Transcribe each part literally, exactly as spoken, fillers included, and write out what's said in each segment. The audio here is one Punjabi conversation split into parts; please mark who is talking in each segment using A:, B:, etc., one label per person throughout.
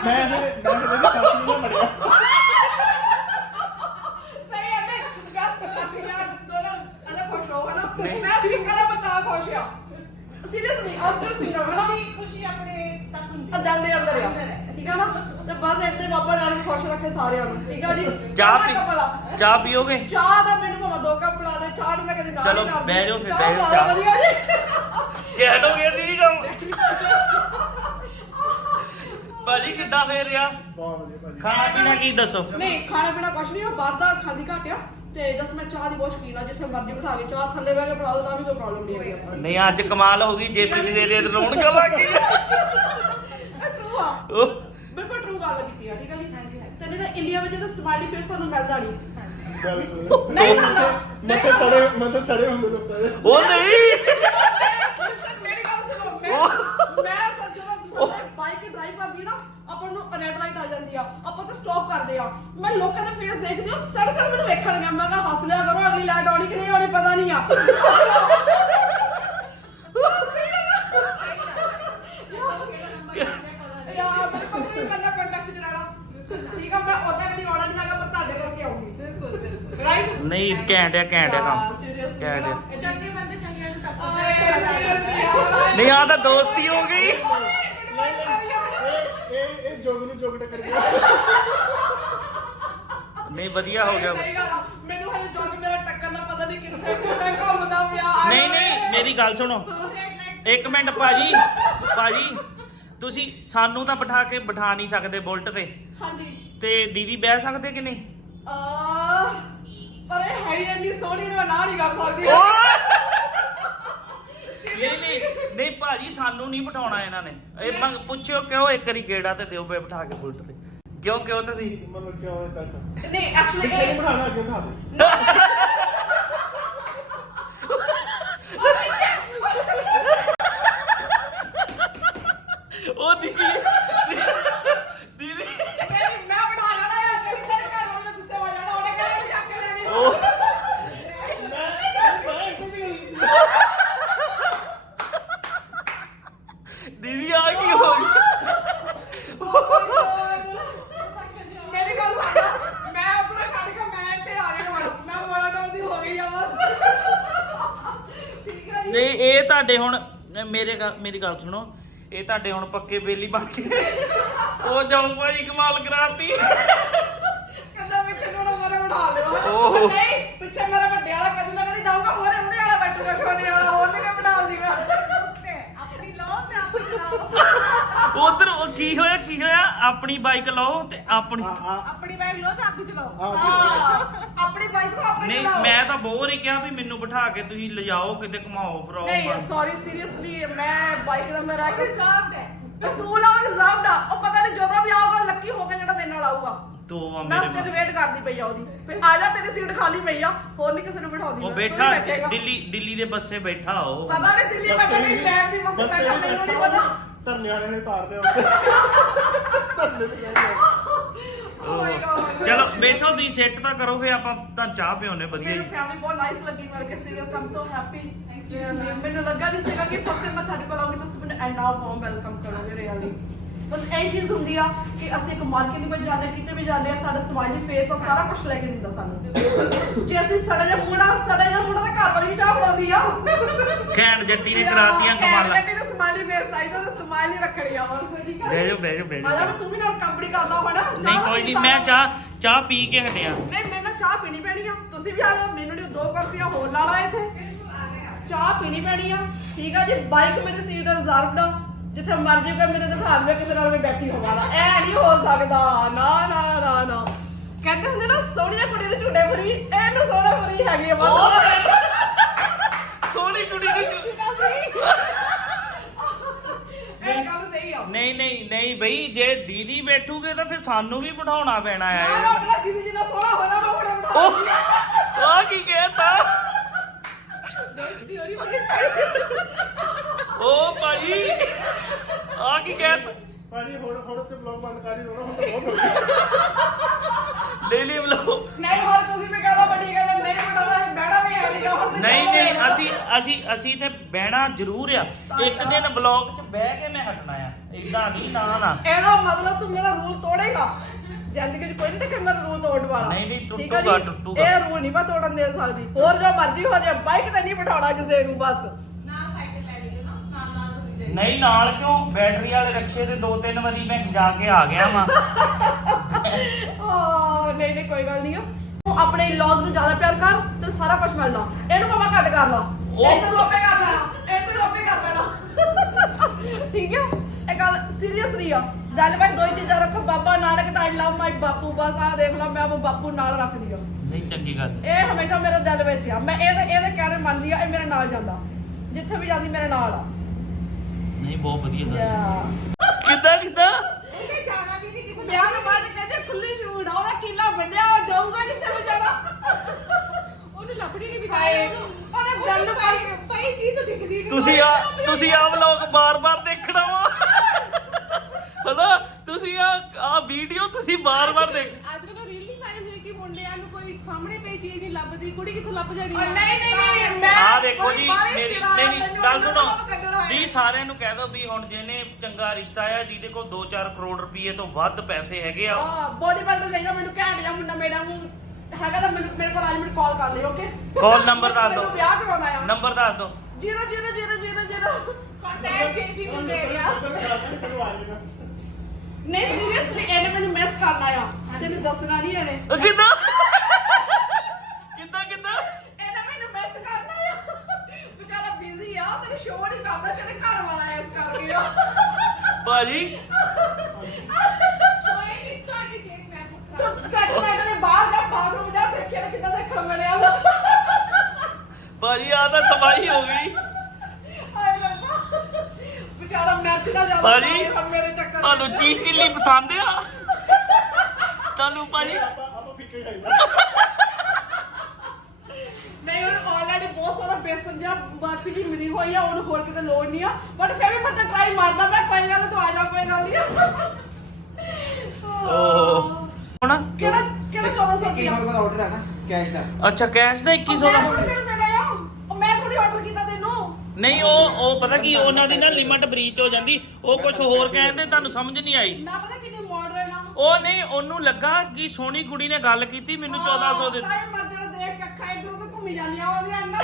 A: ਮੈਂ ਮੈਂ ਇਹਦੀ ਸੱਸ ਨੂੰ ਨਾ ਮੜਿਆ
B: ਸਹੀ ਹੈ ਮੈਂ ਜਸਟ ਅਸੀਂ ਯਾਰ ਦੋਨੋਂ ਅਜਾ ਖੁਸ਼ ਹੋ ਨਾ ਮੈਂ ਸਿੰਗਲ ਆ ਬਤਾ ਖੁਸ਼ ਆ ਸੀਰੀਅਸਲੀ ਆਲਸੋ ਸਿੰਗਲ ਹੈ
C: ਖੁਸ਼ੀ ਖੁਸ਼ੀ ਆਪਣੇ ਤੱਕ ਹੁੰਦੀ
B: ਆ ਦਿਲ ਦੇ ਅੰਦਰ ਆ ਠੀਕ ਆ ਨਾ ਤੇ ਬਸ ਇੱਥੇ ਬਾਬਾ ਨਾਲ ਖੁਸ਼ ਰੱਖੇ ਸਾਰਿਆਂ ਨੂੰ ਠੀਕ ਆ ਜੀ
D: ਚਾਹ ਪੀ ਚਾਹ ਪੀਓਗੇ
B: ਚਾਹ ਦਾ ਮੈਨੂੰ ਭਾਵੇਂ ਦੋ ਕੱਪ ਪਿਲਾ ਦੇ ਚਾਹ ਨੂੰ ਮੈਂ ਕਦੇ ਨਾ
D: ਚਲੋ ਬਹਿ ਜਾਓ ਫਿਰ ਬਹਿ ਜਾਓ ਚਾਹ
B: ਵਧੀਆ ਜੀ
D: ਕਹਿ ਦੋਗੇ ਦੀਦੀ ਕੰਮ ਭਾਜੀ ਕਿੱਦਾਂ ਫੇਰ ਰਿਹਾ
A: ਬਹੁਤ ਵਧੀਆ ਭਾਜੀ
D: ਖਾਣਾ ਪੀਣਾ ਕੀ ਦੱਸੋ
B: ਨਹੀਂ ਖਾਣਾ ਪੀਣਾ ਕੁਛ ਨਹੀਂ ਉਹ ਬਾਹਰ ਦਾ ਖਾਂਦੀ ਘੱਟ ਆ ਤੇ ਜਸ ਮੈਂ ਚਾਹ ਦੀ ਬਹੁਤ ਸ਼ੌਕੀਨ ਆ ਜਿੱਥੇ ਮਰਜ਼ੀ ਬਿਠਾ ਕੇ ਚਾਹ ਥੱਲੇ ਬਹਿ ਕੇ ਪਿਲਾ ਦੋ ਤਾਂ ਵੀ ਕੋਈ ਪ੍ਰੋਬਲਮ ਨਹੀਂ ਹੈਗੀ ਆਪਾਂ
D: ਨਹੀਂ ਅੱਜ ਕਮਾਲ ਹੋ ਗਈ ਜੇਪੀ ਦੀ ਦੇ ਰੇਤ ਰੌਣਕਾਂ ਲੱਗ ਗਈ
B: ਟਰੂ ਆ
D: ਉਹ
B: ਬਿਲਕੁਲ ਟਰੂ ਗੱਲ ਕੀਤੀ ਆ ਠੀਕ ਆ ਜੀ ਤੇ ਨਹੀਂ ਤਾਂ ਇੰਡੀਆ ਵਿੱਚ ਤਾਂ ਸਮਾਈਲੀ ਫੇਸ ਤੁਹਾਨੂੰ ਮਿਲਦਾ ਨਹੀਂ
A: ਬਿਲਕੁਲ
B: ਨਹੀਂ ਮਿਲਦਾ
A: ਮੈਂ ਤਾਂ ਸੜੇ ਮੈਂ ਤਾਂ ਸੜੇ ਹੁੰਦੇ ਲੋਕਾਂ ਦੇ
D: ਉਹ ਨਹੀਂ
B: ਮੇਰੀ ਗੱਲ ਸੁਣੋ ਮੈਂ ਮੈਂ ਜਦੋਂ ਬਾਈਕ ਡਰਾਈਵ ਕਰਦੀ ਨਾ ਆਪਾਂ ਨੂੰ ਰੈਡ ਲਾਈਟ ਆ ਜਾਂਦੀ ਆ ਆਪਾਂ ਤਾਂ ਸਟਾਪ ਕਰਦੇ ਆ ਮੈਂ ਲੋਕਾਂ ਦਾ ਫੇਸ ਦੇਖਦੀ ਆ ਸੜ ਸੜ ਮੈਨੂੰ ਵੇਖਣਗੇ ਮੈਂ ਕਿਹਾ ਹੱਸ ਲਿਆ ਕਰੋ ਅਗਲੀ ਲਾਈਟ ਆਉਣੀ ਕਿ ਨਹੀਂ ਆਉਣੀ ਪਤਾ ਨਹੀਂ ਆ ਯਾਰ ਮੇਰੇ ਕੋਲ ਕੋਈ ਬੰਦਾ ਕੰਟੈਕਟ ਚ ਰਹਿਣਾ ਠੀਕ ਆ ਮੈਂ ਉਦਾਂ ਕਦੀ ਆਉਣਾ ਨਹੀਂ ਹੈਗਾ ਪਰ ਤੁਹਾਡੇ ਕਰਕੇ ਆਉਂਗੀ ਬਿਲਕੁਲ ਬਿਲਕੁਲ ਰਾਈਟ
D: ਨਹੀਂ ਘੈਂਟ ਆ ਘੈਂਟ ਆ ਕੰਮ
B: ਸੀਰੀਅਸਲੀ
D: ਘੈਂਟ ਆ
C: ਚੰਗੇ ਬੰਦੇ ਚੰਗਿਆਂ ਨੂੰ ਤੱਕ
D: ਨਹੀਂ ਆ ਤਾਂ ਦੋਸਤੀ ਹੋ ਗਈ
A: ਇਹ ਇਹ ਇਹ ਜੋਗ ਨੂੰ ਜੋਗ ਟੱਕਰ ਗਿਆ
D: ਨਹੀਂ ਵਧੀਆ ਹੋ ਗਿਆ
B: ਸਹੀ ਗੱਲ ਆ ਮੈਨੂੰ ਹਲੇ ਜੋਗ ਮੇਰਾ ਟੱਕਰ ਦਾ ਪਤਾ ਨਹੀਂ ਕਿੱਥੇ ਕਿੱਥੇ ਘੁੰਮਦਾ ਪਿਆ
D: ਨਹੀਂ ਨਹੀਂ ਮੇਰੀ ਗੱਲ ਸੁਣੋ ਇੱਕ ਮਿੰਟ ਭਾਜੀ ਭਾਜੀ ਤੁਸੀਂ ਸਾਨੂੰ ਤਾਂ ਬਿਠਾ ਕੇ ਬਿਠਾ ਨਹੀਂ ਸਕਦੇ ਬੁਲਟ ਤੇ
B: ਹਾਂਜੀ
D: ਤੇ ਦੀਦੀ ਬਹਿ ਸਕਦੇ ਕਿ ਨਹੀਂ
B: ਆ ਪਰ ਇਹ ਹੈ ਹੀ ਇੰਨੀ ਸੋਹਣੀ ਨੂੰ ਮੈਂ ਨਾ ਨਹੀਂ ਕਰ ਸਕਦੀ
D: ਨਹੀਂ ਨਹੀਂ ਨਹੀਂ ਭਾਜੀ ਸਾਨੂੰ ਨਹੀਂ ਬਿਠਾਉਣਾ ਇਹਨਾਂ ਨੇ ਇਹ ਮੰਗ ਪੁੱਛਿਓ ਕਿਉਂ ਇੱਕ ਵਾਰੀ ਗੇੜਾ ਤੇ ਦਿਓ ਬੇ ਬਿਠਾ ਕੇ ਬੁਲਟ ਤੇ ਕਿਉਂ ਕਿਉਂ ਤੁਸੀਂ
A: ਮਤਲਬ ਕਿਉਂ ਹੋਇਆ ਤੱਕ
B: ਨਹੀਂ ਐਕਚੁਅਲੀ
A: ਪਿੱਛੇ ਨਹੀਂ ਬਿਠਾਣਾ ਅੱਗੇ ਬਿਠਾ ਦੇ
D: ਉਹ ਦੀਦੀ ਦੀਦੀ
B: ਮੈਂ ਬਣਾ ਲੈਣਾ ਯਾਰ ਤੇਰੇ ਤੇਰੇ ਘਰ ਵਾਲੇ ਨੂੰ ਗੁੱਸੇ ਹੋ ਜਾਣਾ ਉਹਨੇ ਕਹਿੰਦਾ ਚੱਕ ਕੇ ਲੈ ਗਈ
D: ਉਹ
A: ਮੈਂ ਮੈਂ ਕਿੱਥੇ ਗਈ
D: ਦੀਦੀ ਆ ਕੀ ਹੋ ਗਈ
B: ਮੇਰੀ ਗੱਲ ਸੁਣ ਮੈਂ ਉਧਰ ਛੱਡ ਕੇ ਮੈਂ ਇੱਥੇ ਆ ਗਈ ਹੁਣ ਮੈਂ ਮੋੜਾ ਡਾਉਣ ਦੀ ਹੋ ਗਈ ਆ ਬਸ ਠੀਕ ਹੈ ਜੀ
D: ਨਹੀਂ ਇਹ ਤੁਹਾਡੇ ਹੁਣ ਮੇਰੇ ਗੱਲ- ਮੇਰੀ ਗੱਲ ਸੁਣੋ ਇਹ ਤੁਹਾਡੇ ਹੁਣ ਪੱਕੇ ਬੇਲੀ ਬਣ ਕੇ ਉਹ ਜਾਉ ਭਾਈ ਕਮਾਲ ਕਰਾਤੀ
B: ਕਹਿੰਦਾ ਪਿੱਛੇ ਨੂੰ ਮੋਰੇ ਬਿਠਾ ਲਿਓ
D: ਓਹ।
B: ਨਹੀਂ ਪਿੱਛੇ ਮੇਰਾ ਵੱਡੇ ਵਾਲਾ ਕਦੇ ਨਾ ਕਦੇ ਜਾਊਗਾ ਮੋਰੇ ਉਹਦੇ ਵਾਲਾ ਬੈਠੂਗਾ ਛੋਟੇ ਵਾਲਾ ਉਹਨੇ ਕਿਵੇਂ ਬਿਠਾ ਦੀਗਾ
C: ਆਪਣੀ ਲਓ ਤੇ ਆਪਣੀ ਚਲਾਓ
D: ਉਧਰ ਉਹ ਕੀ ਹੋਇਆ ਕੀ ਹੋਇਆ ਆਪਣੀ ਬਾਈਕ ਲਓ ਤੇ ਆਪਣੀ
C: ਆਪਣੀ ਬਾਈਕ ਲਓ ਤੇ ਆਪਣੀ ਚਲਾਓ
B: ਆਪਣੀ ਬਾਈਕ ਨੂੰ ਆਪੇ
D: ਨਹੀਂ
B: ਚਲਾਓ
D: ਮੈਂ ਤਾਂ ਬਹੁਤ ਹੀ ਕਿਹਾ ਵੀ ਮੈਨੂੰ ਬਿਠਾ ਕੇ ਤੁਸੀਂ ਲਿਜਾਓ ਕਿਤੇ ਘੁਮਾਓ ਫਿਰਾਓ
B: ਨਹੀਂ ਸੌਰੀ ਸੀਰੀਅਸਲੀ ਮੈਂ ਬਾਈਕ ਦਾ ਮੇਰਾ ਇੱਕ
C: ਰਿਜ਼ਰਵਡ ਹੈ
B: ਕਸੂਲ ਆ ਰਿਜ਼ਰਵਡ ਆ ਉਹ ਪਤਾ ਨਹੀਂ ਜਦੋਂ ਵੀ ਆਊਗਾ ਲੱਕੀ ਹੋ ਕੇ ਜਿਹੜਾ ਮੇਰੇ ਨਾਲ ਆਊਗਾ
D: ਤੋ ਆ
B: ਮੈਂ
D: ਮੇਰੇ
B: ਸਟੇਟ ਵੇਟ ਕਰਦੀ ਪਈ ਆ ਉਹਦੀ ਫਿਰ ਆ ਜਾ ਤੇਰੀ ਸੀਟ ਖਾਲੀ ਪਈ ਆ ਹੋਰ ਨਹੀਂ ਕਿਸੇ ਨੂੰ ਬਿਠਾਉਂਦੀ
D: ਉਹ
B: ਮੈਂ,
D: ਬੈਠਾ
B: ਤੂੰ ਹੀ ਬੈਠੇਗਾ।
D: ਦਿੱਲੀ ਦਿੱਲੀ ਦੇ ਬੱਸੇ ਬੈਠਾ ਉਹ
B: ਪਤਾ ਨਹੀਂ ਦਿੱਲੀ ਮੈਂ ਕਦੀ ਲੈਣ ਦੀ ਮਸਤ ਬੈਠਾ ਮੈਨੂੰ ਨਹੀਂ ਪਤਾ
A: ਧਰਨੇ ਵਾਲੇ ਨੇ ਤਾਰ ਲਿਆ ਉੱਤੇ ਧਰਨੇ ਤੇ ਕਹਿ ਗਿਆ
B: Oh my God.
D: ਚਲੋ ਬੈਠੋ ਤੁਸੀਂ ਸੈੱਟ ਤਾਂ ਕਰੋ ਫੇ ਆਪਾਂ ਤਾਂ ਚਾਹ ਪਿਉਨੇ ਵਧੀਆ
B: ਮੇਰੀ
D: ਜੀ
B: ਫੈਮਿਲੀ ਬਹੁਤ ਨਾਈਸ ਲੱਗੀ ਮਿਲ ਕੇ ਸੀਰੀਅਸ ਆਮ ਸੋ ਹੈਪੀ ਮੈਨੂੰ ਲੱਗਾ ਨਹੀਂ ਸੀਗਾ ਕਿ ਫਸਟ ਟਾਈਮ ਮੈਂ ਤੁਹਾਡੇ ਕੋਲ ਆਉਂਗੀ ਤੁਸੀਂ ਮੈਨੂੰ ਐਂਡ ਆਫ ਵਾਰਮ ਵੈਲਕਮ ਕਰੋਗੇ ਰੀਅਲੀ ਬਸ ਇਹ ਚੀਜ਼ ਹੁੰਦੀ ਆ ਕਿ ਅਸੀਂ ਇੱਕ ਮਾਰਕੀਟ ਵਿੱਚ ਜਾਂਦੇ ਕਿਤੇ ਵੀ ਜਾਂਦੇ ਆ ਸਾਡਾ ਸਮਾਜ ਦੀ ਫੇਸ ਆ ਸਾਰਾ ਕੁਝ ਲੈ ਕੇ ਦਿੰਦਾ ਸਾਨੂੰ ਜੇ ਅਸੀਂ ਸੜਾ ਜਿਹਾ ਮੂੜਾ ਸੜਾ ਜਿਹਾ ਮੂੜਾ ਤਾਂ ਘਰ ਵਾਲੀ ਵੀ ਚਾਹ ਬਣਾਉਂਦੀ ਆ
D: ਖੈਂਡ ਜੱਟੀ ਨੇ ਕਰਾਤੀਆਂ ਕਮਾਲਾਂ
B: ਕੈਂਡੀ ਨੇ ਸਮਾਈਲੀ ਫੇਸ ਆਈ ਤਾਂ ਸਮਾਈਲੀ ਰੱਖਣੀ ਆ ਬਸ ਠੀਕ ਆ
D: ਬਹਿ ਜਾਓ ਬਹਿ ਜਾਓ ਬਹਿ
B: ਆ ਜਾ
D: ਜਾਓ
B: ਤੂੰ ਵੀ ਨਾਲ ਕੰਪਨੀ ਕਰਦਾ ਹੋਣਾ
D: ਨਹੀਂ ਕੋਈ ਨਹੀਂ ਮੈਂ ਚਾਹ ਚਾਹ ਪੀ ਕੇ ਹਟਿਆ
B: ਨਹੀਂ ਮੈਨੂੰ ਚਾਹ ਪੀਣੀ ਪੈਣੀ ਆ ਤੁਸੀਂ ਵੀ ਆ ਜਾਓ ਮੈਨੂੰ ਨਹੀਂ ਦੋ ਕੁਰਸੀਆਂ ਹੋਰ ਲਾ ਲਾ ਇੱਥੇ ਚਾਹ ਪੀਣੀ ਪੈਣੀ ਆ ਠੀਕ ਆ ਜੀ ਬਾਈਕ ਮੇਰੀ ਸੀਟ ਰਿਜ਼ਰਵਡ ਆ ਜਿੱਥੇ ਮਰਜ਼ੀ ਕੋਈ ਮੇਰੇ ਤੇ ਬਿਠਾ ਲਵੇ ਕਿਸੇ ਨਾਲ ਮੈਂ ਬੈਠੀ ਹੋਵਾਂਗਾ ਐ ਨਹੀਂ ਹੋ ਸਕਦਾ ਨਾ ਨਾ ਨਾ ਨਾ ਕਹਿੰਦੇ ਹੁੰਦੇ ਨਾ ਸੋਹਣੀਆਂ ਕੁੜੀ ਨੂੰ ਝੂਟੇ ਫਰੀ ਇਹਨੂੰ ਸੋਹਣਾ ਫਰੀ ਹੈਗੀ ਆ ਬਸ
D: ਸੋਹਣੀ ਕੁੜੀ ਨੂੰ
B: ਇਹ ਗੱਲ ਸਹੀ ਆ
D: ਨਹੀਂ ਨਹੀਂ ਨਹੀਂ ਬਈ ਜੇ ਦੀਦੀ ਬੈਠੂਗੇ ਤਾਂ ਫਿਰ ਸਾਨੂੰ ਵੀ ਬਿਠਾਉਣਾ ਪੈਣਾ
B: ਮੈਂ
D: ਹੈ
B: ਆਪਣਾ ਦੀਦੀ ਜਿੰਨਾ ਸੋਹਣਾ ਹੋਣਾ ਮੈਂ ਹੁਣੇ ਬਿਠਾ
D: ਉਹ
B: ਦੂੰਗੀ
D: ਆ ਕੀ ਕਹਿਤਾ
C: ਦੋਸਤੀ ਹੋਰੀ ਬੜੀ
D: ਉਹ ਭਾਈ ਆ ਕੀ ਕਹਿਤਾ
A: ਭਾਜੀ ਹੁਣ ਹੁਣ ਤੇ ਵਲੌਗ ਬੰਦ ਕਰ ਹੀ ਦੋ ਨਾ ਹੁਣ ਤਾਂ ਬਹੁਤ ਹੋ ਗਿਆ
D: ਲੈ ਲਈ ਬਲੋ
B: ਨਹੀਂ ਹੁਣ ਤੁਸੀਂ ਵੀ ਕਹਦਾ ਵੱਡੀ ਗੱਲ ਨਹੀਂ ਬਿਠਾਉਣਾ ਬੈੜਾ ਵੀ ਹੈ ਨਹੀਂ ਹੁਣ
D: ਨਹੀਂ ਨਹੀਂ ਅਸੀਂ ਅਸੀਂ ਅਸੀਂ ਤੇ ਬਹਿਣਾ ਜ਼ਰੂਰ ਆ ਇੱਕ ਦਿਨ ਵਲੌਗ 'ਚ ਬਹਿ ਕੇ ਮੈਂ ਹਟਣਾ ਆ ਇਦਾਂ ਨਹੀਂ ਨਾ ਨਾ
B: ਇਹਦਾ ਮਤਲਬ ਤੂੰ ਮੇਰਾ ਰੂਲ ਤੋੜੇਗਾ ਜ਼ਿੰਦਗੀ 'ਚ ਕੋਈ ਨਹੀਂ ਕਿ ਮੇਰਾ ਰੂਲ ਤੋੜਨ ਵਾਲਾ
D: ਨਹੀਂ, ਨਹੀਂ,
B: ਠੀਕ ਆ
D: ਟੁੱਟੂਗਾ,
B: ਜੀ?
D: ਟੁੱਟੂਗਾ।
B: ਇਹ ਰੂਲ ਨਹੀਂ ਮੈਂ ਤੋੜਨ ਦੇ ਸਕਦੀ ਹੋਰ ਜੋ ਮਰਜ਼ੀ ਹੋ ਜਾਏ ਬਾਈਕ ਤੇ ਨਹੀਂ ਬਿਠਾਉਣਾ ਕਿਸੇ ਨੂੰ ਬਸ
C: ਨਾ ਸਾਈਕਲ ਲੈ ਲਈ ਨਾ ਨਾਲ ਨਾਲ ਹੋਣੀ ਚਾਹੀਦੀ
D: ਨਹੀਂ ਨਾਲ ਕਿਉਂ ਬੈਟਰੀ ਵਾਲੇ ਰਿਕਸ਼ੇ ਤੇ ਦੋ ਤਿੰਨ ਵਾਰੀ ਮੈਂ ਜਾ ਕੇ ਆ ਗਿਆ ਵਾਂ
B: ਆ ਨਹੀਂ ਨਹੀਂ ਕੋਈ ਗੱਲ ਨਹੀਂ ਆ ਤੂੰ ਆਪਣੇ ਇਨ-ਲॉज ਨੂੰ ਜ਼ਿਆਦਾ ਪਿਆਰ ਕਰ ਤੇ ਸਾਰਾ ਕੁਝ ਮਿਲਣਾ ਇਹਨੂੰ ਭਾਵੇਂ ਘੱਟ ਕਰ ਲਾ
D: ਉਹ-
B: ਇਹ ਤੈਨੂੰ ਆਪੇ ਕਰ ਲੈਣਾ ਇਹ ਤੈਨੂੰ ਆਪੇ ਕਰ ਲੈਣਾ ਠੀਕ ਹੈ ਇਹ ਗੱਲ ਸੀਰੀਅਸ ਨਹੀਂ ਆ ਦਿਲ ਵਿੱਚ ਦੋ ਹੀ ਚੀਜ਼ਾਂ ਰੱਖੋ ਬਾਬਾ ਨਾਨਕ ਤੇ ਆਈ ਲਵ ਮਾਈ ਬਾਪੂ ਬਸ ਆ ਦੇਖ ਲਓ ਮੈਂ ਉਹ ਬਾਪੂ ਨਾਲ ਰੱਖਦੀ ਆ
D: ਨਹੀਂ ਚੰਗੀ ਗੱਲ
B: ਇਹ ਹਮੇਸ਼ਾ ਮੇਰੇ ਦਿਲ ਵਿੱਚ ਆ ਮੈਂ ਇਹਦੇ ਇਹਦੇ ਕਹਿਣੇ ਮੰਨਦੀ ਆ ਇਹ ਮੇਰੇ ਨਾਲ ਜਾਂਦਾ ਜਿੱਥੇ ਵੀ ਜਾਂਦੀ ਮੇਰੇ ਨਾਲ ਆ
D: ਨਹੀਂ ਬਹੁਤ ਵਧੀਆ ਗੱਲ
B: ਯਾ
D: ਕਿੱਦਾਂ ਕਿੱਦਾਂ
C: ਉਹਨੇ ਜਾਣਾ ਵੀ ਨਹੀਂ ਕਿਤੇ
B: ਵਿਆਹ ਤੋਂ ਬਾਅਦ ਕਹਿੰਦੇ ਖੁੱਲੀ ਛੂਟ ਆ ਉਹਦਾ ਕੀਲਾ ਵੱਡਿਆ ਉਹ ਜਾਊਗਾ ਜਿੱਥੇ ਵੀ ਜਾਣਾ
C: ਉਹਨੂੰ ਲੱਭਣੀ ਨਹੀਂ
B: ਹਾਏ
C: ਵਿਚਾਰੀ ਨੂੰ
B: ਉਹਨੇ ਦਿਲ ਨੂੰ ਪਾਈ
C: ਪਈ ਚੀਜ਼ ਦਿਖਦੀ ਨਹੀਂ
D: ਤੁਸੀਂ ਆ ਤੁਸੀਂ ਆ ਵਲੌਗ ਬਾਰ-ਬਾਰ ਦੇਖਣਾ ਵਾ ਹਨਾ ਤੁਸੀਂ ਆ ਆ ਵੀਡੀਓ ਤੁਸੀਂ ਬਾਰ-ਬਾਰ ਦੇਖ
C: ਅੱਜ ਕੱਲ੍ਹ ਰੀਲ ਨਹੀਂ ਪਾਈ ਹੋਈ ਕਿ ਮੁੰਡਿਆਂ ਨੂੰ ਕੋਈ ਸਾਹਮਣੇ ਪਈ ਚੀਜ਼ ਨਹੀਂ ਲੱਭਦੀ ਕੁੜੀ ਕਿੱਥੋਂ ਲੱਭ ਜਾਣੀ
B: ਨਹੀਂ ਨਹੀਂ ਨਹੀਂ ਮੈਂ
D: ਆ ਦੇਖੋ ਜੀ
B: ਬਾਹਲੀ
D: ਮੇਰੀ
B: ਸਿਰਾ
D: ਨਹੀਂ ਨਹੀਂ
B: ਮੈਨੂੰ
D: ਗੱਲ
B: ਉਹਨੂੰ
D: ਸੁਣੋ
B: ਕੰਮ ਕੱਢਣਾ ਹੈ।
D: ਨਹੀਂ ਸਾਰਿਆਂ ਨੂੰ ਕਹਿ ਦੋ ਵੀ ਹੁਣ ਜਿਹਨੇ ਚੰਗਾ ਰਿਸ਼ਤਾ ਆ ਜਿਹਦੇ ਕੋਲ ਦੋ ਚਾਰ ਕਰੋੜ ਰੁਪਏ ਤੋਂ ਵੱਧ ਪੈਸੇ ਹੈਗੇ ਆ
B: ਹਾਂ ਬੋਡੀ ਬਿਲਡਰ ਚਾਹੀਦਾ ਮੈਨੂੰ ਘੈਂਟ ਜਿਹਾ ਮੁੰਡਾ ਮੇਰਾ ਨੂੰ ਹੈਗਾ ਤਾਂ ਮੈਨੂੰ ਮੇਰੇ ਕੋਲ ਅੱਜ ਮੈਨੂੰ ਕਾਲ ਕਰ ਲਿਓ ਓਕੇ
D: Call number ਦੱਸ ਦਿਓ।
B: ਮੈਨੂੰ ਵਿਆਹ ਕਰਾਉਣਾ ਆ
D: ਨੰਬਰ ਦੱਸ ਦਿਓ
B: zero zero zero zero zero
C: contact JP ਨੂੰ ਦੇ ਰਿਹਾ
B: ਨਹੀਂ ਸੀਰੀਅਸਲੀ ਇਹਨੇ ਮੈਨੂੰ ਮਿਸ ਕਰਨਾ ਆ ਤੈਨੂੰ ਦੱਸਣਾ ਨਹੀਂ ਇਹਨੇ
D: ਉਹ ਕਿੱਦਾਂ ਕਿੱਦਾਂ ਕਿੱਦਾਂ
B: ਇਹਨੇ ਮੈਨੂੰ ਮਿਸ ਕਰਨਾ ਆ ਵਿਚਾਰਾ ਬਿਜ਼ੀ ਆ ਤੇਰੇ ਸ਼ੋਅ ਨਹੀਂ ਕਰਦਾ ਤੇਰੇ ਘਰ ਵਾਲਾ ਆ ਇਸ ਕਰਕੇ ਆ
D: ਭਾਜੀ
C: ਕੋਈ ਨਹੀਂ ਤੁਹਾਡੀ ਡੇਟ ਮੈਂ ਬੁੱਕ ਕਰਾ
B: ਤੂੰ ਚੱਕ ਮੈਂ ਕਹਿੰਦੇ ਬਾਹਰ ਜਾ ਬਾਥਰੂਮ ਜਾ ਦੇਖਿਆ ਨਾ ਕਿੱਦਾਂ ਦੇਖਣ ਮਿਲਿਆ ਵਾ
D: ਭਾਜੀ ਆ ਤਾਂ ਤਬਾਹੀ ਹੋ ਗਈ
B: ਹਾਏ ਰੱਬਾ ਵਿਚਾਰਾ ਮਿਰਚ ਨਾ ਜ਼ਿਆਦਾ
D: ਭਾਜੀ,
B: ਖਾਏ ਹੁਣ ਮੇਰੇ ਚੱਕਰ ਚ।
D: ਤੁਹਾਨੂੰ ਚੀਜ਼ ਚਿੱਲੀ ਪਸੰਦ ਆ ਤੁਹਾਨੂੰ ਭਾਜੀ
A: ਆਪਾਂ ਆਪਾਂ ਫਿੱਕੇ ਖਾਈਦਾ
B: ਨਹੀਂ ਉਹਨੂੰ ਆਲਰੇਡੀ ਬਹੁਤ ਸਾਰਾ ਬੇਸਨ ਜਾਂ ਬਰਫੀ ਜੀ ਮਿਲੀ ਹੋਈ ਆ ਉਹਨੂੰ ਹੋਰ ਕਿਤੇ ਲੋੜ ਨਹੀਂ ਆ ਬਟ ਫਿਰ ਵੀ ਮੈਂ ਤਾਂ ਟਰਾਈ ਮਾਰਦਾ ਮੈਂ ਕੋਈ ਗੱਲ ਨੀ, ਤੂੰ ਆ ਜਾ ਕੋਈ ਗੱਲ ਨਹੀਂ
D: ਓਹ। ਹੁਣ
B: ਕਿਹੜਾ ਕਿਹੜਾ ਚੌਦਾਂ ਸੌ
E: ਇੱਕੀ
B: ਰੁਪਇਆ
E: ਸੌ ਰੁਪਏ ਦਾ ਆਰਡਰ ਹੈ ਨਾ ਕੈਸ਼ ਦਾ
D: ਅੱਛਾ ਕੈਸ਼ ਦਾ ਇੱਕੀ ਸੌ
B: ਮੈਂ
D: ਦਾ
B: ਥੋੜੀ ਤੈਨੂੰ ਦੇਣਾ ਆ ਉਹ ਮੈਂ ਥੋੜੀ ਆਰਡਰ ਕੀਤਾ ਤੈਨੂੰ
D: ਨਹੀਂ ਉਹ ਉਹ ਪਤਾ ਕੀ ਉਹਨਾਂ ਦੀ ਨਾ ਲਿਮਟ ਬਰੀਚ ਹੋ ਜਾਂਦੀ ਉਹ ਕੁਝ ਹੋਰ ਕਹਿੰਦੇ ਤੁਹਾਨੂੰ ਸਮਝ ਨਹੀਂ ਆਈ
B: ਮੈਂ ਪਤਾ ਕਿੰਨੀ ਮਾਡਰਨ ਆ
D: ਉਹ ਨਹੀਂ ਉਹਨੂੰ ਲੱਗਾ ਕਿ ਸੋਹਣੀ ਕੁੜੀ ਨੇ ਗੱਲ ਕੀਤੀ ਮੈਨੂੰ ਚੌਦਾਂ ਸੌ ਦੇ
B: ਤਾਏ ਮਰ ਜਾਣਾ ਦੇਖ ਕੇ ਅੱਖਾਂ ਇਧਰ ਉਧਰ ਘੁੰਮੀ ਜਾਂਦੀਆਂ ਉਹਦੀਆਂ ਅੰਨਾ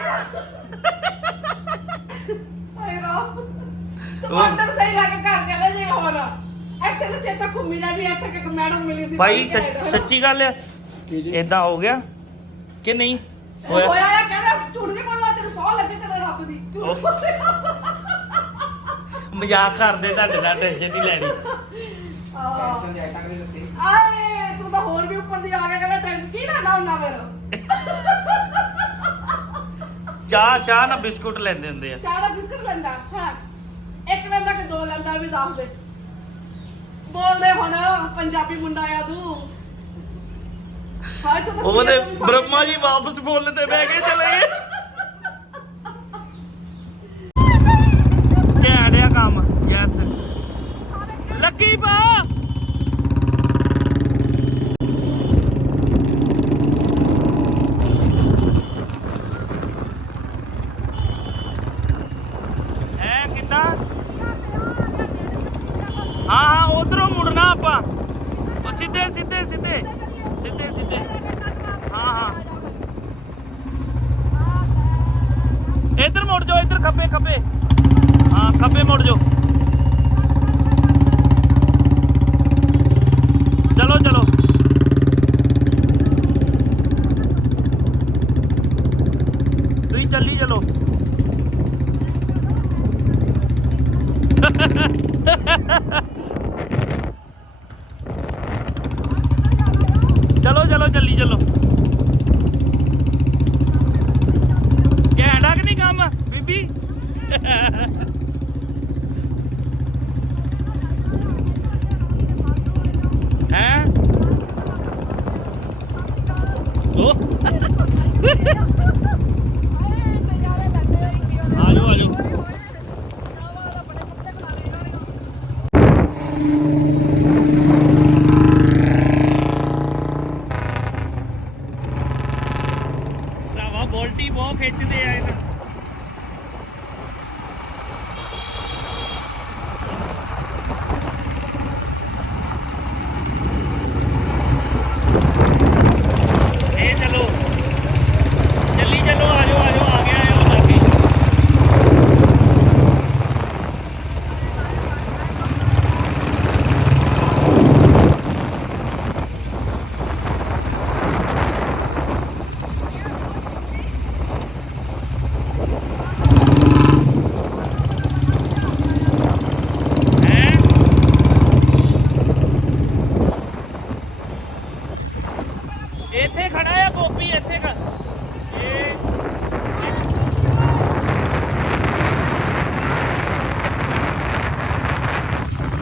B: ਹਾਏ ਰੱਬ ਤੂੰ ਆਰਡਰ ਸਹੀ ਲੱਗ ਕਰ ਚਲੇ ਜੇ ਹੋਰ ਇੱਥੇ ਨੂੰ ਚੇਤਾ ਘੁੰਮੀ ਜਾਂਦੀ ਇੱਥੇ ਕਿ ਇੱਕ ਮੈਡਮ ਮਿਲੀ ਸੀ
D: ਭਾਈ
B: ਬੜੀ ਘੈਂਟ।
D: ਸੱਚ- ਸੱਚੀ ਗੱਲ ਆ
E: ਕੀ ਜੀ
D: ਇਦਾਂ ਹੋ ਗਿਆ ਕਿ ਨਹੀਂ
B: ਹੋਇਆ
D: ਹੋਇਆ
B: ਆ ਕਹਿੰਦਾ ਝੂਠ ਨਹੀਂ ਬੋਲਣਾ ਤੇਰੇ ਸੌ ਲੱਗੇ ਤੇਰੇ ਰੱਬ ਦੀ ਝੂਠ
D: ਮਜ਼ਾਕ ਕਰਦੇ ਤੁਹਾਡੇ ਨਾਲ ਟੈਨਸ਼ਨ ਨਹੀਂ ਲੈਣੀ
E: ਟੈਨਸ਼ਨ ਦੀ ਆਈਟਮ ਨਹੀਂ ਲੱਤੀ
B: ਆਏ ਤੂੰ ਤਾਂ ਹੋਰ ਵੀ ਉੱਪਰ ਦੀ ਆ ਗਿਆ ਕਹਿੰਦਾ ਟੈਂਕ ਕੀ ਨਾ ਨਾ ਹੁੰਦਾ ਫਿਰ
D: ਚਾਹ ਚਾਹ ਨਾਲ ਬਿਸਕੁਟ ਲੈਂਦੇ ਹੁੰਦੇ ਆ
B: ਚਾਹ ਦਾ ਬਿਸਕਟ ਲੈਂਦਾ ਹਾਂ ਇੱਕ ਲੈਂਦਾ ਕਿ ਦੋ ਲੈਂਦਾ ਇਹ ਵੀ ਦੱਸ ਦੇ ਬੋਲਦੇ ਹੁਣ ਪੰਜਾਬੀ ਮੁੰਡਾ ਆ ਤੂੰ ਹਾਏ ਤੂੰ ਤਾਂ
D: ਉਹਦੇ
B: ਕੁੜੀਆਂ ਤੋਂ ਵੀ ਸਾਰੀ
D: ਬ੍ਰਹਮਾ ਜੀ ਵਾਪਸ ਬੋਲਣ ਤੇ ਬਹਿ ਕੇ ਚਲੇ ਗਏ ਘੈਂਟ ਆ ਕੰਮ ਯੈਸ ਲੱਕੀ ਪਾ ਹੈ ਕਿੱਦਾਂ ਹਾਂ ਹਾਂ ਉਧਰੋਂ ਮੁੜਨਾ ਆਪਾਂ ਉਹ ਸਿੱਧੇ ਸਿੱਧੇ ਸਿੱਧੇ ਸਿੱਧੇ ਸਿੱਧੇ ਹਾਂ ਹਾਂ ਇੱਧਰ ਮੁੜ ਜਾਓ ਇੱਧਰ ਖੱਬੇ ਖੱਬੇ ਹਾਂ ਖੱਬੇ ਮੁੜ ਜਾਓ ਚਲੋ ਚਲੋ ਤੁਸੀਂ ਚੱਲੀ ਚਲੋ ਚਲੋ ਚਲੋ ਚੱਲੀ ਚਲੋ ਘੈਂਟ ਆ ਕਿ ਨਹੀਂ ਕੰਮ ਬੀਬੀ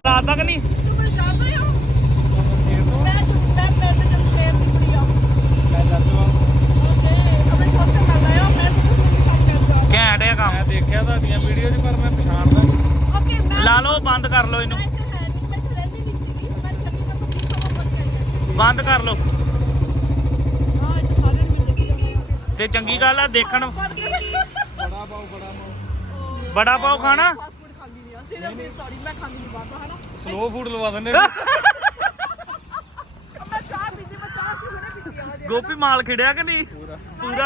D: ਰਾਤ ਤੱਕ ਨਹੀਂ
B: ਤੂੰ ਮੈਨੂੰ ਜਾਣਦਾ ਹੀ ਹੋ ਮੈਂ ਮੈਂ ਪਿੰਡ ਜਮਸ਼ੇਦ ਦੀ ਕੁੜੀ ਆ
E: ਮੈਂ ਦੱਸ ਦਵਾਂ
B: ਓਕੇ ਆਪਣੇ ਫਸਟ ਮਿਲਦਾ ਆ ਮੈਂ ਤੁਹਾਨੂੰ ਵੀ ਕੰਮ ਕਰਦਾ
D: ਘੈਂਟ ਆ ਕੰਮ
A: ਮੈਂ ਦੇਖਿਆ ਤੁਹਾਡੀਆਂ ਵੀਡੀਓ 'ਚ ਪਰ ਮੈਂ ਪਛਾਣਦਾ ਨਹੀਂ।
B: ਓਕੇ ਮੈਂ
D: ਲਾ ਲਓ ਬੰਦ ਕਰ ਲਓ ਇਹਨੂੰ
B: ਮੈਂ ਇੱਥੇ ਹੈ ਨਹੀਂ ਮੈਂ ਇੱਥੇ ਰਹਿੰਦੀ ਨਹੀਂ ਸੀਗੀ ਮੈਂ ਚੱਲੀ ਤਾਂ ਪੁਲਿਸ ਵਾਲਾ ਬੰਦ ਕਰੀ
D: ਬੰਦ ਕਰ ਲਓ
B: ਹਾਂ ਇੱਥੇ ਸਾਰਿਆਂ ਨੂੰ ਮਿਲ ਜਾਂਦੇ ਆ
D: ਤੇ ਚੰਗੀ ਗੱਲ ਆ ਦੇਖਣ
A: ਬੜਾ ਪਾਓ ਬੜਾ ਪਾਓ
D: ਬੜਾ ਪਾਓ ਖਾਣਾ
B: ਫਾਸਟ ਫੂਡ ਖਾਂਦੀ ਨਹੀਂ ਆ ਸੀਰੀਅਸਲੀ ਸੌਰੀ ਮੈਂ ਖਾਂਦੀ ਨਹੀਂ ਬਾਹਰ ਦਾ ਹਨਾ
A: ਸਲੋ ਫੂਡ ਲਵਾ ਦਿੰਦੇ
B: ਮੈਂ ਚਾਹ ਪੀਂਦੀ ਮੈਂ ਚਾਹ ਸੀ ਹੁਣੇ ਪੀਤੀ ਆ ਹਜੇ
D: ਗੋਪੀ ਮਾਲ ਖਿੜਿਆ ਕਿ ਨਹੀਂ ਪੂਰਾ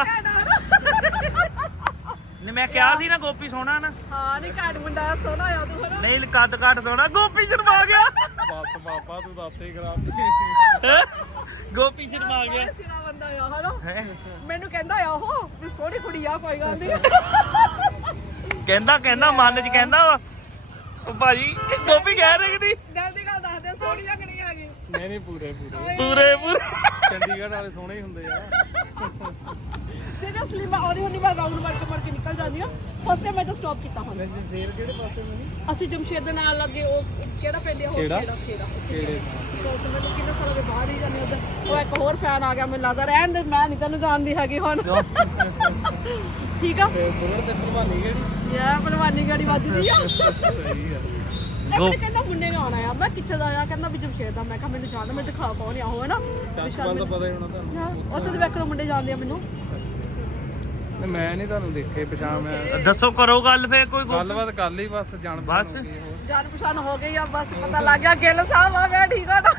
D: ਨੇ ਮੈਂ ਕਿਹਾ ਸੀ ਨਾ ਗੋਪੀ ਸੋਹਣਾ ਨਾ
B: ਹਾਂ ਨਹੀਂ ਘਾਟ ਮੁੰਡਾ ਸੋਹਣਾ ਆ ਤੂੰ ਹਨਾ
D: ਨਹੀਂ ਕੱਦ ਘੱਟ ਸੋਹਣਾ ਗੋਪੀ ਸ਼ਰਮਾ ਗਿਆ
A: ਬਸ ਪਾਪਾ ਤੂੰ ਦੱਸੇ ਖਰਾਬ
D: ਹੈਂ? ਗੋਪੀ ਸ਼ਰਮਾ ਗਿਆ
B: ਬੜਾ ਸਿਰਾ ਬੰਦਾ ਆ ਹਨਾ
D: ਹੈਂ?
B: ਮੈਨੂੰ ਕਹਿੰਦਾ ਆ ਉਹ ਵੀ ਸੋਹਣੀ ਕੁੜੀ ਆ ਕੋਈ ਗੱਲ ਨਹੀਂ
D: ਕਹਿੰਦਾ ਕਹਿੰਦਾ ਮਨ ਚ ਕਹਿੰਦਾ ਵਾ ਉਹ ਭਾਜੀ ਗੋਪੀ ਕਹਿ ਰਹੀ ਕਿ
B: ਦਿਲ ਦੀ ਗੱਲ ਦੱਸਦੇ ਸੋਹਣੀ ਆ ਕਿ ਨਹੀਂ ਹੈਗੀ
A: ਨਹੀਂ ਨਹੀਂ ਪੂਰੇ ਪੂਰੇ
D: ਪੂਰੇ ਪੂਰੇ
A: ਚੰਡੀਗੜ੍ਹ ਵਾਲੇ ਸੋਹਣੇ ਹੀ ਹੁੰਦੇ ਆ
B: ਸੀਰੀਅਸਲੀ ਮੈਂ ਆਉਣੀ ਹੁੰਦੀ ਮੈਂ ਰਾਉਂਡ ਮਾਰ ਕੇ ਮਾਰ ਕੇ ਨਿਕਲ ਜਾਂਦੀ ਆ ਫਸਟ ਟਾਈਮ ਮੈਂ ਤਾਂ ਸਟਾਪ ਕੀਤਾ ਹੁਣ
A: ਫੇਰ ਕਿਹੜੇ ਪਾਸੇ ਮੈਨੂੰ
B: ਅਸੀਂ ਜਮਸ਼ੇਦ ਦੇ ਨਾਲ ਲੱਗੇ ਉਹ ਕਿਹੜਾ ਪਿੰਡ ਆ ਉਹ
A: ਕਿਹੜਾ?
B: ਕਿਹੜਾ ਕਿਹੜਾ
A: ਕਿਹੜੇ
B: ਉਸ ਮੈਨੂੰ ਕਿੰਨੇ ਸਾਲਾਂ ਦੇ ਬਾਅਦ ਹੀ ਜਾਂਦੇ ਉਧਰ ਉਹ ਇੱਕ ਹੋਰ ਫੈਨ ਆ ਗਿਆ ਮੈਨੂੰ ਲੱਗਦਾ ਰਹਿਣ ਦੇ ਮੈਂ ਨਹੀਂ ਤੈਨੂੰ ਜਾਣਦੀ ਹੈਗੀ ਹੁਣ ਠੀਕ ਆ
A: ਤੇ ਬੁਲਟ ਤੇ ਭਰਵਾਨੀ ਕਿਹੜੀ
B: ਯਾ ਭਲਵਾਨੀ ਗਾੜੀ ਵੱਜਦੀ ਆ
A: ਸਹੀ ਆ
B: ਇਹ ਮੈਨੂੰ ਕਹਿੰਦਾ ਮੁੰਡੇ ਨੇ ਆਉਣਾ ਆ ਮੈਂ ਕਿੱਥੇ ਦਾ ਆ ਕਹਿੰਦਾ ਵੀ ਜਮਸ਼ੇਦ ਦਾ ਮੈਂ ਕਿਹਾ ਮੈਨੂੰ ਜਾਣਦਾ ਮੈਂ ਦਿਖਾ ਪਾਉਣੀ ਆ ਉਹ ਹੈ ਨਾ
A: ਚੱਕਵਾਲ ਦਾ ਪਤਾ ਹੀ ਹੋਣਾ ਤੁਹਾਨੂੰ
B: ਹਾਂ, ਉੱਥੇ ਦੇ ਵੇਖ ਦੋ ਮੁੰਡੇ ਜਾਣਦੇ ਆ ਮੈਨੂੰ
A: ਨਹੀਂ, ਮੈਂ ਨਹੀਂ ਤੁਹਾਨੂੰ ਦੇਖੇ ਪਛਾਣ ਮੈਂ
D: ਦੱਸੋ ਕਰੋ ਗੱਲ ਫੇਰ ਕੋਈ ਗੋ-
A: ਗੱਲਬਾਤ ਕਰ ਲਈ ਬਸ ਜਾਣ ਪਛਾਣ
D: ਬਸ।
A: ਹੋ ਗਈ ਹੋਰ।
B: ਜਾਣ ਪਛਾਣ ਹੋ ਗਈ ਆ ਬਸ ਪਤਾ ਲੱਗ ਗਿਆ ਗਿੱਲ ਸਾਹਿਬ ਆ ਮੈਂ ਠੀਕ ਆ ਨਾ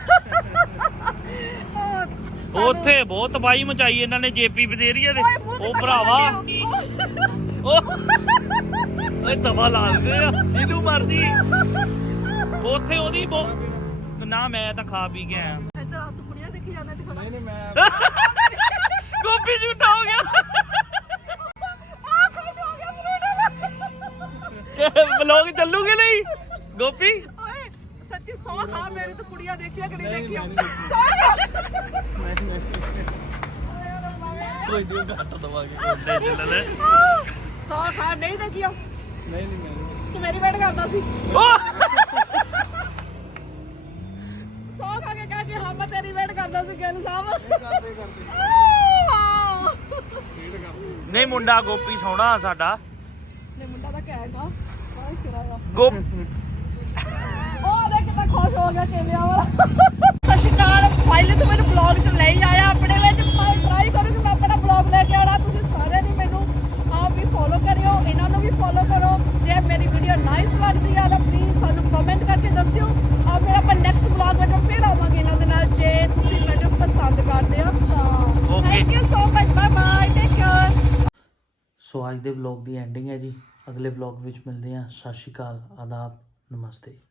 B: ਉਹ
D: ਉੱਥੇ ਬਹੁਤ ਤਬਾਹੀ ਮਚਾਈ ਇਹਨਾਂ ਨੇ ਜੇਪੀ ਬਦੇਰੀਆ ਦੇ
B: ਓਏ ਮੂੰਹ ਤੇ
D: ਉਹ
B: ਧੱਕਾ
D: ਭਰਾਵਾ
B: ਲੱਗਿਆ।
D: ਉਹ ਓਏ ਦਵਾ ਲਾ ਦਿੰਦੇ ਆ ਇਹਨੂੰ ਮਰਦੀ ਉੱਥੇ ਉਹਦੀ ਬਹੁ- ਨਾ ਮੈਂ ਤਾਂ ਖਾ ਪੀ ਕੇ ਆਇਆ
B: ਇੱਧਰ ਆ ਤੂੰ ਕੁੜੀਆਂ ਦੇਖੀ ਜਾਂਦਾ ਤੇ
A: ਨਹੀਂ ਨਹੀਂ ਮੈਂ
D: ਗੋਪੀ ਝੂਠਾ ਹੋ ਗਿਆ
B: ਆ ਖੁਸ਼ ਹੋ ਗਿਆ ਫਰੂਟ
D: ਵਲੌਗ ਚੱਲੂਗੇ ਨਹੀਂ ਗੋਪੀ
B: ਓਏ ਸੱਚੀ ਸੌ ਖਾ ਮੇਰੇ ਤੋਂ ਕੁੜੀਆਂ ਦੇਖੀਆਂ ਕਿ ਨਹੀਂ
A: ਨਹੀਂ,
B: ਦੇਖੀਆਂ
A: ਮੈਂ
B: ਸੌ
A: ਨਹੀਂ ਨਹੀਂ
D: ਕੋਈ ਦਿਓ ਘੱਟ ਦਵਾਂਗੇ ਉੱਤੇ ਚੱਲ ਲੈ
B: ਸੌ ਖਾ ਨਹੀਂ ਦੇਖੀਆਂ
A: ਨਹੀਂ ਨਹੀਂ ਮੈਂ ਨਹੀਂ।
B: ਤੂੰ ਮੇਰੀ ਵੇਟ ਕਰਦਾ ਸੀ
D: ਓ
B: ਸੌ ਖਾ ਕੇ ਕਹਿ ਕੇ ਹਾਂ ਮੈਂ ਤੇਰੀ ਵੇਟ ਕਰਦਾ ਸੀ ਗਿੱਲ ਸਾਹਿਬ
A: ਕਰਦੇ ਕਰਦੇ
B: ਆਹ।
A: ਫੇਰ ਕਰਦੇ
D: ਨਹੀਂ ਮੁੰਡਾ ਗੋਪੀ ਸੋਹਣਾ ਸਾਡਾ
B: ਨੇ ਮੁੰਡਾ ਤਾਂ ਕਹਿ ਗਾ ਬਾਈ ਸਿਰਾ ਆ
D: ਗੋਪ
B: ਉਹ ਦੇਖ ਕਿੰਨਾ ਖੁਸ਼ ਹੋ ਗਿਆ ਕੇਲਿਆਂ ਵਾਲਾ ਸਤਿ ਸ਼੍ਰੀ ਅਕਾਲ ਫਾਈਨਲੀ ਤੂੰ ਮੈਨੂੰ ਬਲੌਗ 'ਚ ਲਈ ਆਇਆ ਆਪਣੇ ਵਿੱਚ ਮੈਂ ਟਰਾਈ ਕਰੂ ਕਿ ਮੈਂ ਆਪਣਾ ਬਲੌਗ ਲੈ ਕੇ ਆਉਣਾ ਤੁਸੀਂ ਸਾਰੇ ਨੇ ਮੈਨੂੰ ਆਪ ਵੀ ਫੋਲੋ ਕਰਿਓ ਇਹਨਾਂ ਨੂੰ ਵੀ ਫੋਲੋ ਕਰੋ ਜੇ ਮੇਰੀ ਵੀਡੀਓ ਨਾਈਸ ਲੱਗਦੀ ਆ ਤਾਂ ਪਲੀਜ਼ ਸਾਨੂੰ ਕਮੈਂਟ ਕਰਕੇ ਦੱਸਿਓ ਔਰ ਫਿਰ ਆਪਾਂ ਨੈਕਸਟ ਬਲੌਗ ਵਿੱਚ ਫਿਰ ਆਵਾਂਗੇ ਇਹਨਾਂ ਦੇ ਨਾਲ ਜੇ ਤੁਸੀਂ ਮੈਨੂੰ ਪਸੰਦ ਕਰਦੇ ਹੋ ਤਾਂ
D: Okay.
B: Thank you so much bye bye take care
D: so ਅੱਜ ਦੇ ਵਲੌਗ ਦੀ ਐਂਡਿੰਗ ਹੈ ਜੀ ਅਗਲੇ ਵਲੌਗ ਵਿੱਚ ਮਿਲਦੇ ਹਾਂ ਸਤਿ ਸ਼੍ਰੀ ਅਕਾਲ ਆਦਾਬ ਨਮਸਤੇ